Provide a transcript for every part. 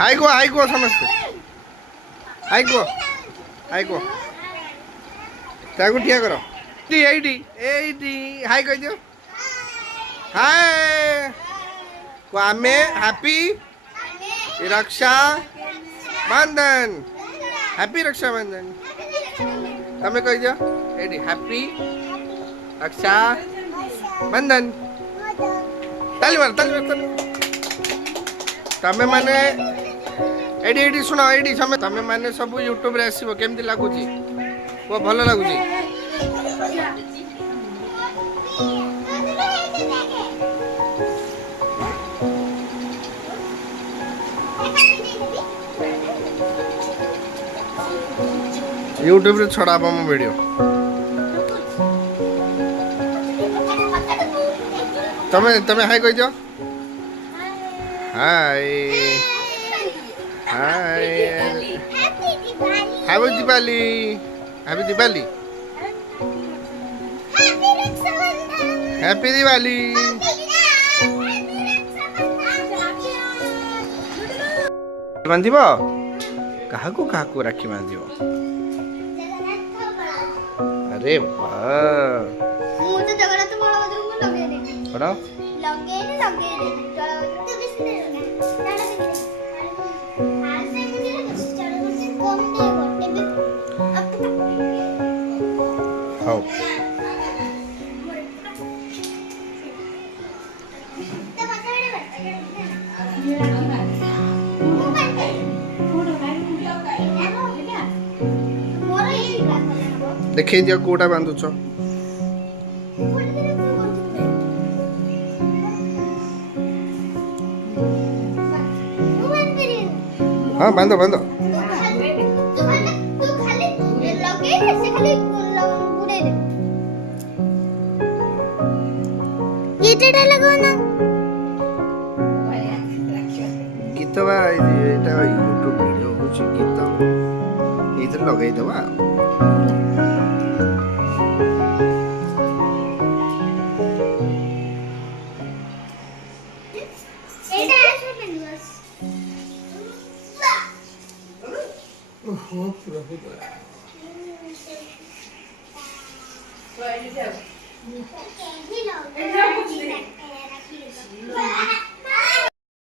हाय को समझते हाय को ताको ठिया करो एडी हाय कह दियो हाय को आमे हैप्पी रक्षा बंधन हैप्पी रक्षा बंधन तमे कह दियो एडी हैप्पी रक्षा बंधन ताली मार तमे माने एडी सुनो एडी समय तमे माने सब यूट्यूब रे आसीबो केमती लागुची वो भल लागुची यूट्यूब रे छड़ाबो मो वीडियो तमे हाय कह दियो hi hi happy Diwali happy Diwali बांधिब काहाकू राखी बांधिब अरे वाह देखे दिया कोटा बांधुछ हाँ बांधो गीत यूट्यूब वीडियो गीत ये लगे दवा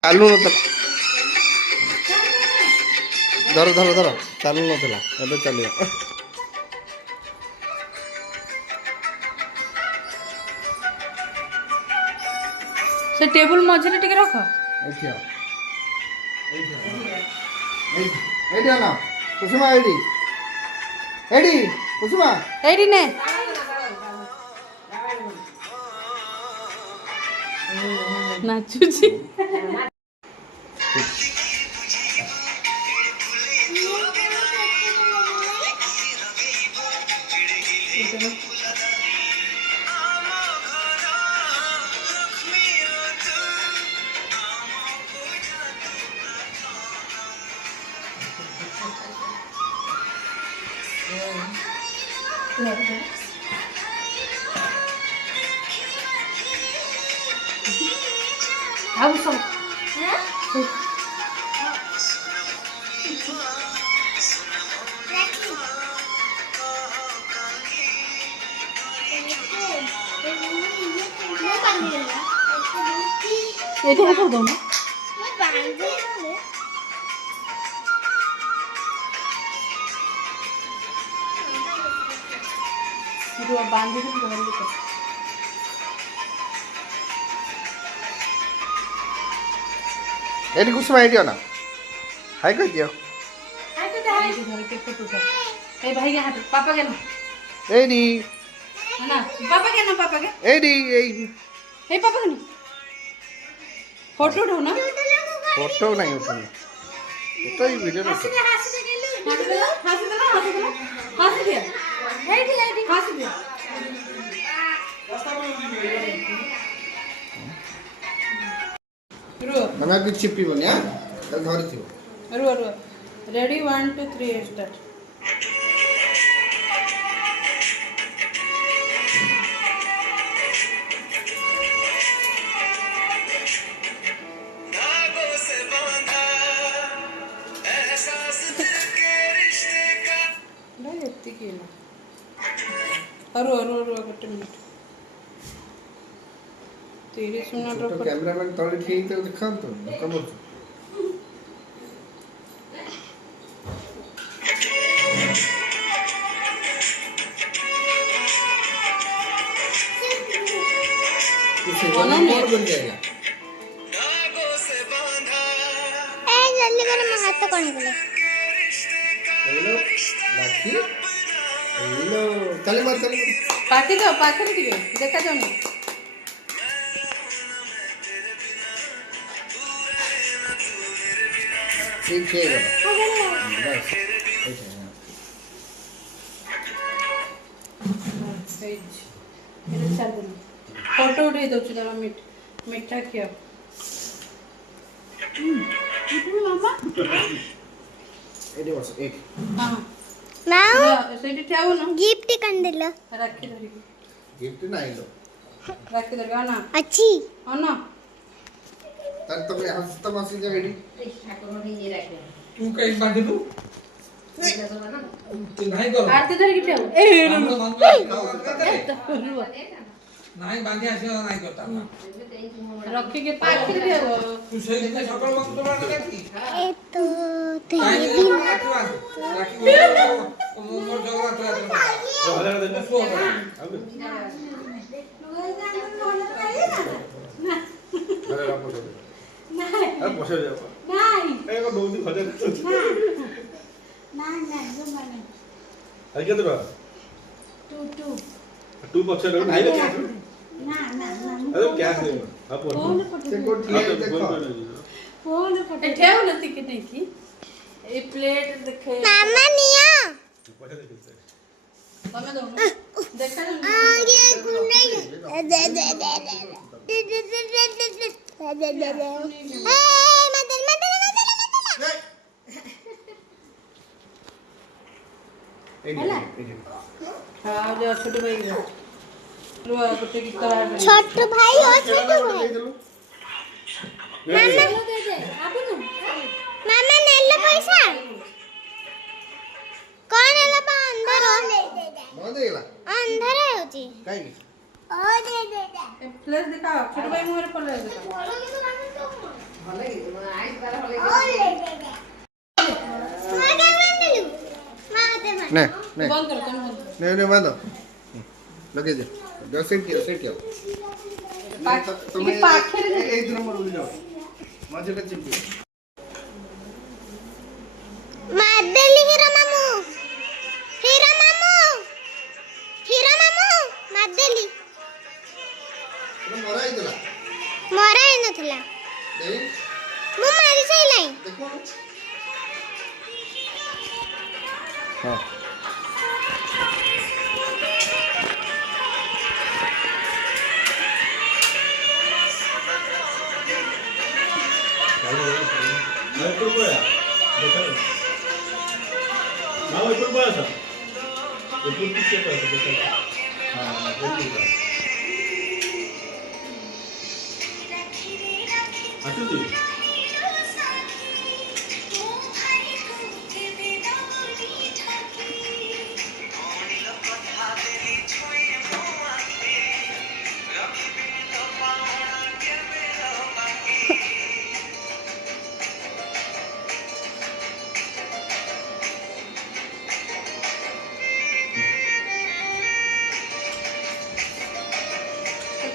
चालू धर चालू नଥିଲା ଏବେ ଚାଲିବ से टेबल मझे टिके रख एडी ना कुसुमा एडी कुसुमा एडी ने नाचुची Aku sok. Itu apa dong? Itu bandu kan bukan gitu. एडी कुसुमा एडी ना हाय कह दियो हाय तो हाय धर के फोटो उठा ए भाई के हाथ पापा के ना एडी है ना पापा के एडी ए पापा के ना फोटो उठाओ ना फोटो नहीं उठाना फोटो ही वीडियो नहीं हंसी दे हंसी दे मैं कुछ चिपी बनिया तो धरी थी रुआ रेडी 1 2 3 स्टार्ट ଟିକେ ରୁହ ଗୋଟେ ମିନିଟ୍ 30 ମିନିଟ୍ ଛୋଟ କ୍ୟାମେରାମ୍ୟାନ୍ ତଳେ ଠିଆ ହେଇକି ତାକୁ ଦେଖାନ୍ତୁ ଧକ୍କା ମାରୁଛୁ। ଅନନ୍ୟ। କଣ କରିକି ଆଇଲା? जल्दी करो मैं हाथ तो कौन बोले ହେଇଲୋ ଲାଠି ହେଇଲୋ ଚାଲି ମାର ଚାଲି ମାର। ପାଖରେ ଟିକେ ଦେଖାଯାଉନି। ଠିକ୍ ହେଇଗଲା ବାସ୍ ଏଇଠି, ହଁ। ଫଟୋ ଉଠେଇ ଦଉଛି ତମ ମିଠା ଖିଅ। ଏଇଠି ବସ ଏଇଠି। ହଁ माँ ସେଇଠି ଠିଆ ହଉନ गिफ्ट कर दिलो ରାକ୍ଷୀ ଧରିକି ଗିଫ୍ଟ ନାହିଁ ଲୋ ରାକ୍ଷୀ ଧରିକି ଅନ अच्छी ଅନ ତାହେଲେ ତମେ ହସ୍ତ ବସି ଯାଅ ଏଇଠି। तू कहीं बांधिलु तू नाही कर ଆରତି ଧରିକି ଠିଆ ହଉ। नाही बांधी आसी नाही करता ରଖିକି ପାଖରେ ଠିଆ ହୁଅ। तू से दिन सकाळ मग तुला नाही ए तो काय तेरी राखी मोर जगरा तू पक्ष नाही क्यास ସେ କୋଉଠି ଠିଆ ହେଇଛି ଦେଖ। ଏ ଠିଆ ହଉ ନା ଟିକେ ନେଇକି ଏ ପ୍ଲେଟ ଦେଖେ मामा निया ତମେ ଦଉନ ଦେଖାଯାଉନି। ये नहीं दे दे दे दे मदर ଏଇଠି ହେଲା? ଏଇଠି। ଆଉ ଯୋଉ ଛୋଟ ଭାଇ ରୁହ ଗୋଟେ ଗୀତ ଗାଇବେ। छोटू भाई और छोटू भाई ଦେଇଦେଲୁ। मामा नेले पैसा कौन नेला बा अंदर ବନ୍ଦ ହେଇଗଲା अंदर होची କାହିଁକି? ओ दे दे ଏ ପ୍ଲେଟ ଦେଖାଅ ଛୋଟ ଭାଇ ମୁହଁରେ ଫଲେଇ ଦେଖାଅ। ନେ ନେ ବନ୍ଦ କର ତମେ ବନ୍ଦ ନେ ନେ ବାନ୍ଧ ଲଗେଇ ଦେ ଯାଅ ସେଇଠି ଯାଅ ସେଇଠି ଯାଅ। ତମେ ଟିକେ ପାଖରେ ଦେ। ଏଇ ଦିନ ମୋର ଯାଅ ମଝିରେ ଚିପି। मादली हीरा मामू मादली ମରା ହେଇଥିଲା मरा है नथला ଦେଇ मु मारी सैलाई ଦେଖ। ହଁ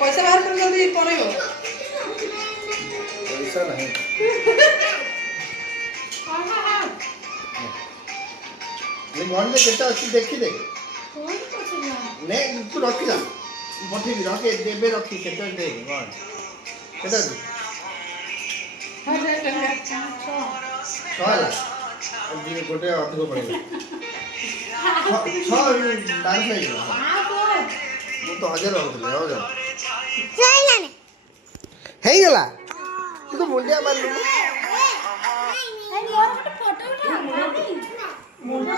ପଇସା ବାହାର କରି ଜଲ୍ଦି ପଳେଇବ। ପଇସା ନାହିଁ ଗଣିତ କେତେ ଅଛି ଦେଖିଦେ ନେ ତୁ ରଖିଲା ପଠେଇବି ରଖେ ଦେବେ ରଖି କେତେ ଦେଖ ଗଣ କେତେ ଅଛି 6 ହେଲା ଗୋଟେ ଅଧିକ ପଳେଇଲା 6 ଡାନ୍ସ ହେଇଗଲା ମୁଁ ତ 1000 ଭାବୁଥିଲି ହଉ ଯାଉ सैलाने ହେଇଗଲା ତୁ ତ ମୁଣ୍ଡିଆ ମାରିଲୁ फोटो उठा